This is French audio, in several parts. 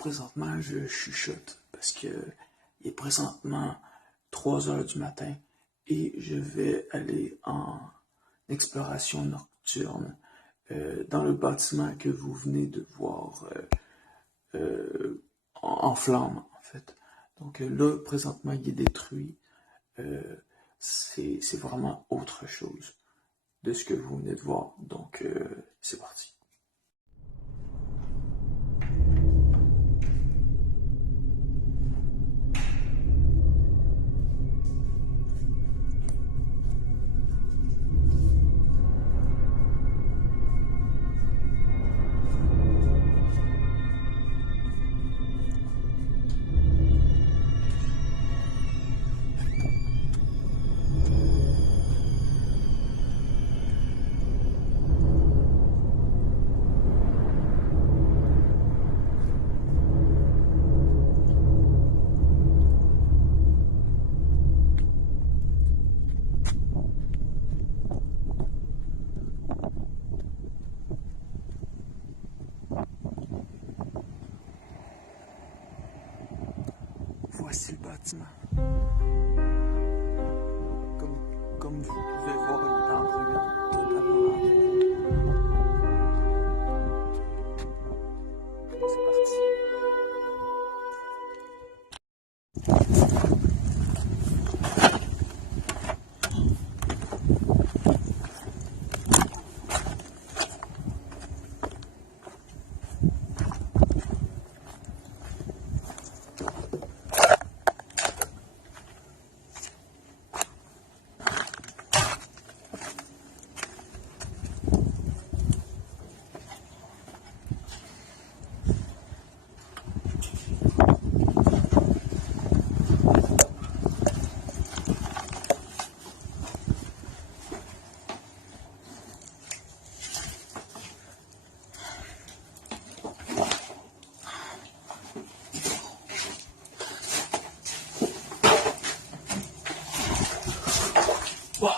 présentement, je chuchote parce que il est présentement 3 heures du matin et je vais aller en exploration nocturne dans le bâtiment que vous venez de voir en flammes, en fait. Donc là, présentement, il est détruit. C'est vraiment autre chose de ce que vous venez de voir. Donc, c'est parti. Voici le bâtiment. Comme vous pouvez voir, il est en ruine, totalement en ruine. C'est parti. Wow.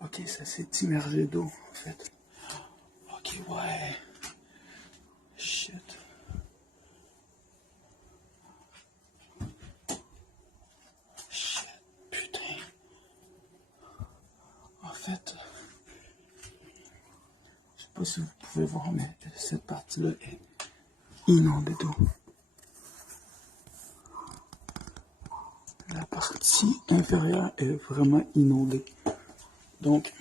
Ok, ça s'est immergé d'eau, en fait. Ok, ouais. Shit. Putain. En fait, je sais pas si vous pouvez voir, mais cette partie-là est inondée d'eau. La partie inférieure est vraiment inondée. Donc,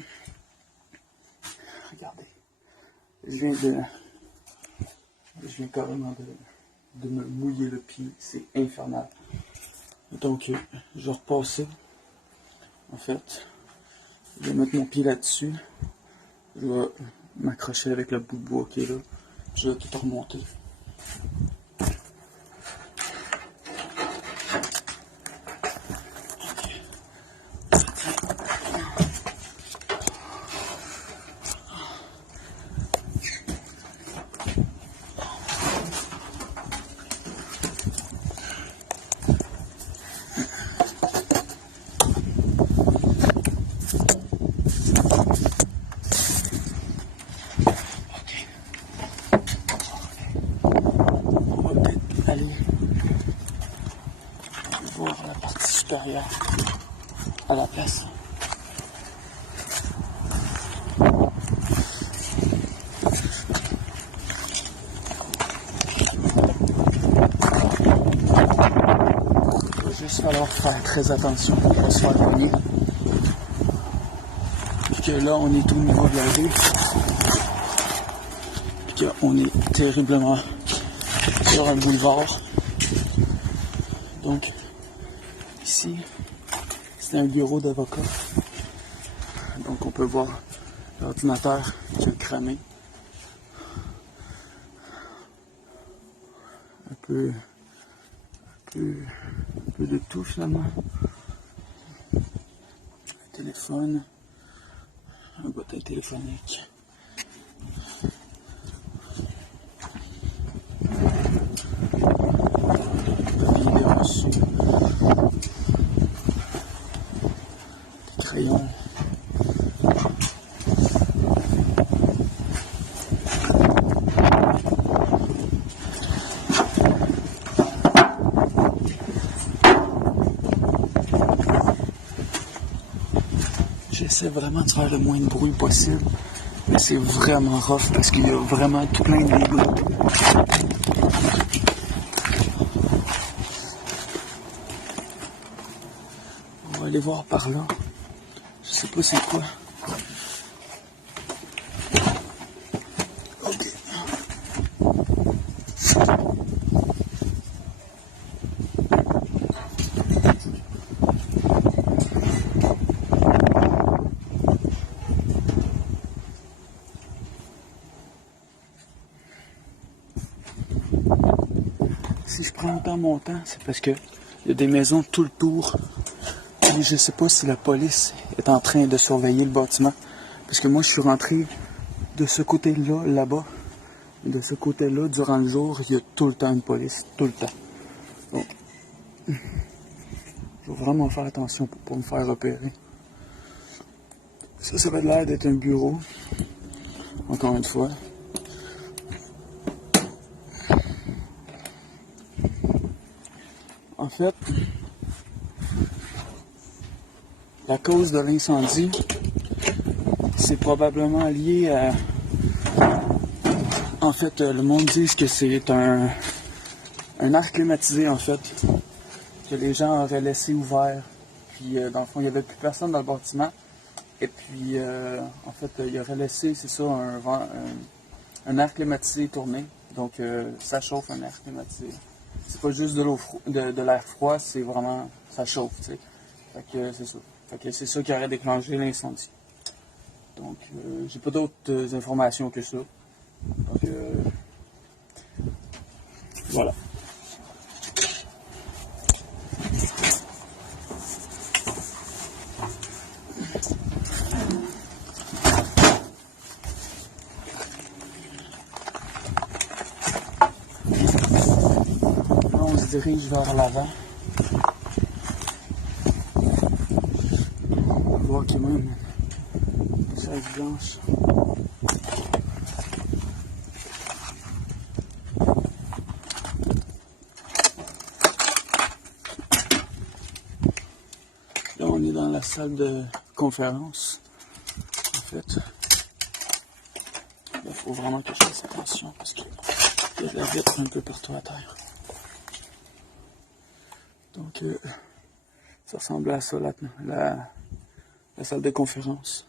regardez, je viens carrément de me mouiller le pied, c'est infernal. Donc, je vais repasser, en fait, je vais mettre mon pied là-dessus, je vais m'accrocher avec le bout de bois qui est là, je vais tout remonter. Aller voir la partie supérieure à la place. Il va juste falloir faire très attention pour ne pas se faire gagner. Puis que là, on est au niveau de la rue. Puis qu'on est terriblement sur un boulevard. Donc, ici, c'est un bureau d'avocat. Donc, on peut voir l'ordinateur qui a cramé. Un peu de tout finalement. Un téléphone, un bottin téléphonique. Des crayons. j'essaie vraiment de faire le moins de bruit possible. Mais c'est vraiment rough parce qu'il y a vraiment tout plein de dégâts. On va aller voir par là. Je sais pas c'est quoi. Ok. Si je prends autant mon temps, c'est parce que il y a des maisons tout le tour. Et je sais pas si la police est en train de surveiller le bâtiment. Parce que moi, je suis rentré de ce côté-là, là-bas. De ce côté-là, durant le jour, il y a tout le temps une police. Tout le temps. Donc, je vais vraiment faire attention pour pas me faire repérer. Ça avait l'air d'être un bureau. Encore une fois. En fait, la cause de l'incendie, c'est probablement lié à... En fait, le monde dit que c'est un air climatisé, en fait, que les gens auraient laissé ouvert. Puis, dans le fond, il n'y avait plus personne dans le bâtiment. Et puis, en fait, il aurait laissé, c'est ça, un air climatisé tourner. Donc, ça chauffe un air climatisé. C'est pas juste de l'air froid, c'est vraiment, ça chauffe, tu sais. Fait que c'est ça. Fait que c'est ça qui aurait déclenché l'incendie. Donc, j'ai pas d'autres informations que ça. Donc, voilà. Là, on se dirige vers l'avant. On va voir qu'il y a même une chaise blanche. Là, on est dans la salle de conférence. En fait, il faut vraiment que je fasse attention parce qu'il y a de la vitre un peu partout à terre. Donc, ça ressemble à ça, la salle de conférence.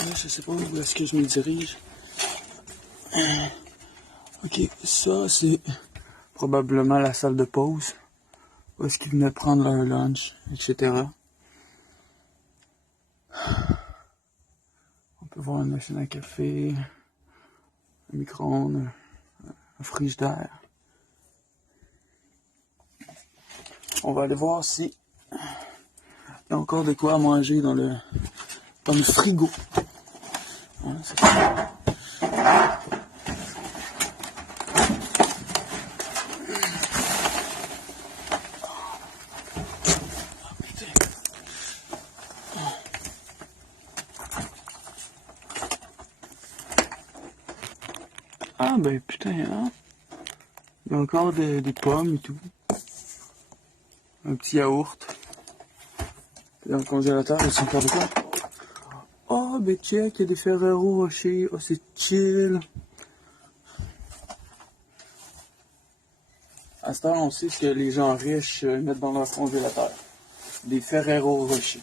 Là, je sais pas où est-ce que je me dirige. Ok, ça, c'est probablement la salle de pause. Où est-ce qu'ils venaient prendre leur lunch, etc. On peut voir une machine à café, un micro-ondes, un frigidaire. On va aller voir si il y a encore de quoi à manger dans le frigo. Ouais, c'est ça. Ah ben putain, hein? Il y a encore des pommes et tout. Un petit yaourt. Dans le congélateur, ils sont encore de quoi? Oh ben check, il y a des Ferrero Rocher. Oh c'est chill. À ce temps, on sait ce que les gens riches mettent dans leur congélateur. Des Ferrero Rocher.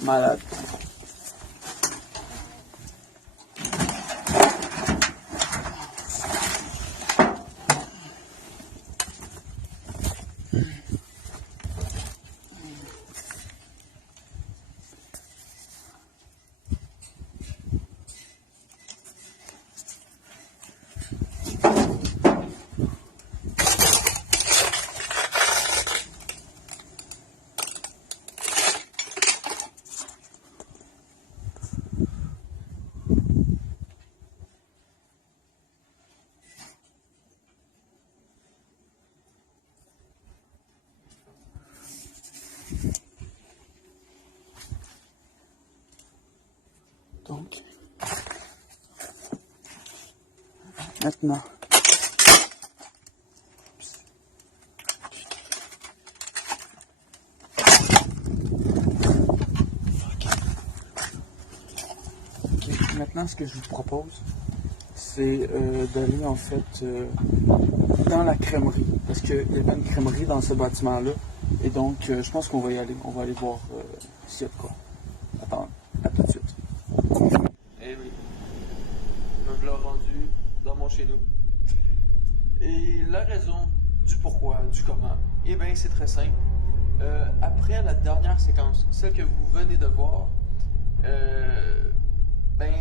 Malade. Donc, maintenant, maintenant, ce que je vous propose, c'est d'aller en fait dans la crèmerie. Parce qu'il y a une crèmerie dans ce bâtiment-là. Et donc, je pense qu'on va y aller. On va aller voir s'il y a de quoi. Attends, à tout de suite. Eh oui, me voilà rendu dans mon chez nous. Et la raison du pourquoi, du comment, eh bien, c'est très simple. Après la dernière séquence, celle que vous venez de voir, ben,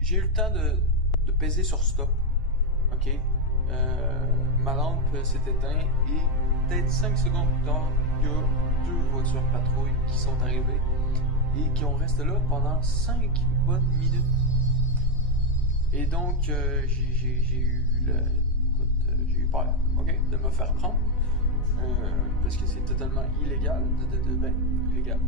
j'ai eu le temps de peser sur stop. Ok? Ma lampe s'est éteinte et peut-être 5 secondes plus tard, il y a 2 voitures patrouilles qui sont arrivées et qui ont resté là pendant 5 bonnes minutes. Et donc, j'ai eu j'ai eu peur, ok, de me faire prendre. Parce que c'est totalement illégal. Ben, illégal.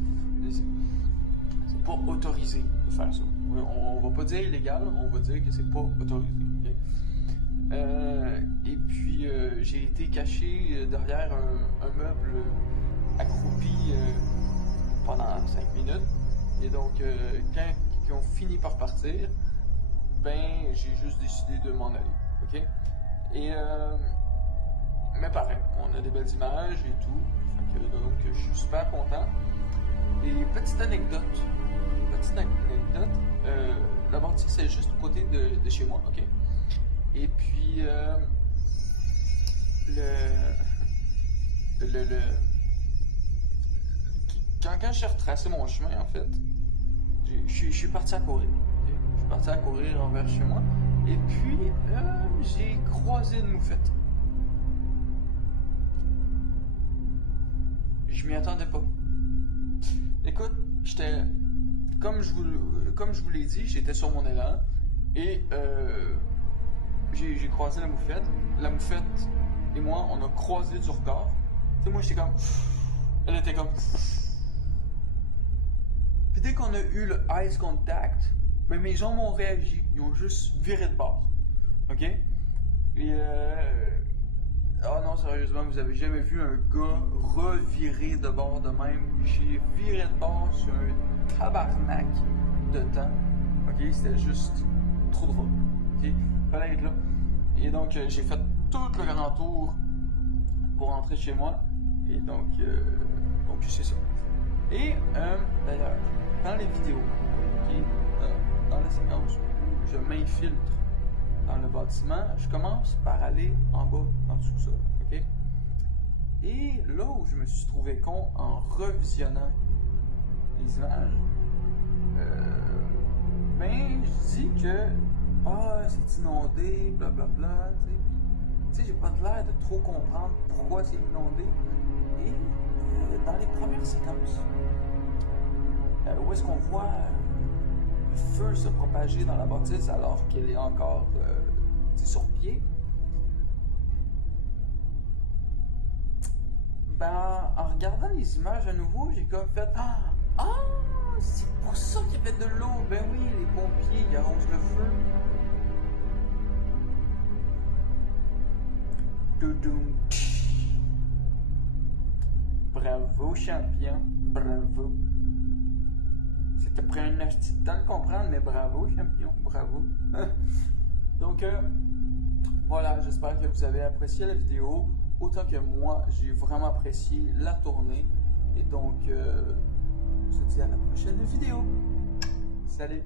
C'est pas autorisé de faire ça. On va pas dire illégal, on va dire que c'est pas autorisé. Okay? Et puis, j'ai été caché derrière un meuble accroupi pendant 5 minutes. Et donc, quand ils ont fini par partir, ben, j'ai juste décidé de m'en aller. Ok? Et mais pareil, on a des belles images et tout. Fait que, donc, je suis super content. Et petite anecdote. La bâtisse, c'est juste à côté de chez moi, ok? Et puis, quand j'ai retracé mon chemin, en fait, je suis parti à courir. Okay? Je suis parti à courir envers chez moi. Et puis, j'ai croisé une moufette. Je m'y attendais pas. Écoute, comme je vous l'ai dit, j'étais sur mon élan et j'ai croisé la moufette. La moufette et moi, on a croisé du regard. Tu sais, moi j'étais comme, elle était comme. Puis dès qu'on a eu le eyes contact, ben mes jambes ont réagi. Ils ont juste viré de bord. Ok? Et oh non, sérieusement, vous avez jamais vu un gars revirer de bord de même. J'ai viré de bord sur un tabarnak de temps. Ok, c'était juste trop drôle. Ok, fallait être là. Et donc, j'ai fait tout le grand tour pour rentrer chez moi. Et donc c'est ça. Et d'ailleurs, dans les vidéos, okay, dans la séquence où je m'infiltre dans le bâtiment, je commence par aller en bas, dans le sous-sol, ok? Et là où je me suis trouvé con en revisionnant les images, ben, je dis que, c'est inondé, blablabla, tu sais, j'ai pas l'air de trop comprendre pourquoi c'est inondé. Et dans les premières séquences, où est-ce qu'on voit le feu se propager dans la bâtisse alors qu'elle est encore sur pied, ben, en regardant les images à nouveau, j'ai comme fait c'est pour ça qu'il y avait de l'eau. Ben oui, les pompiers, ils arrosent le feu. Doudoum. Bravo, champion. Bravo. C'était pris un petit temps de comprendre, mais bravo, champion. Bravo. Donc, voilà, j'espère que vous avez apprécié la vidéo. Autant que moi, j'ai vraiment apprécié la tournée. Et donc, on se dit à la prochaine vidéo. Salut!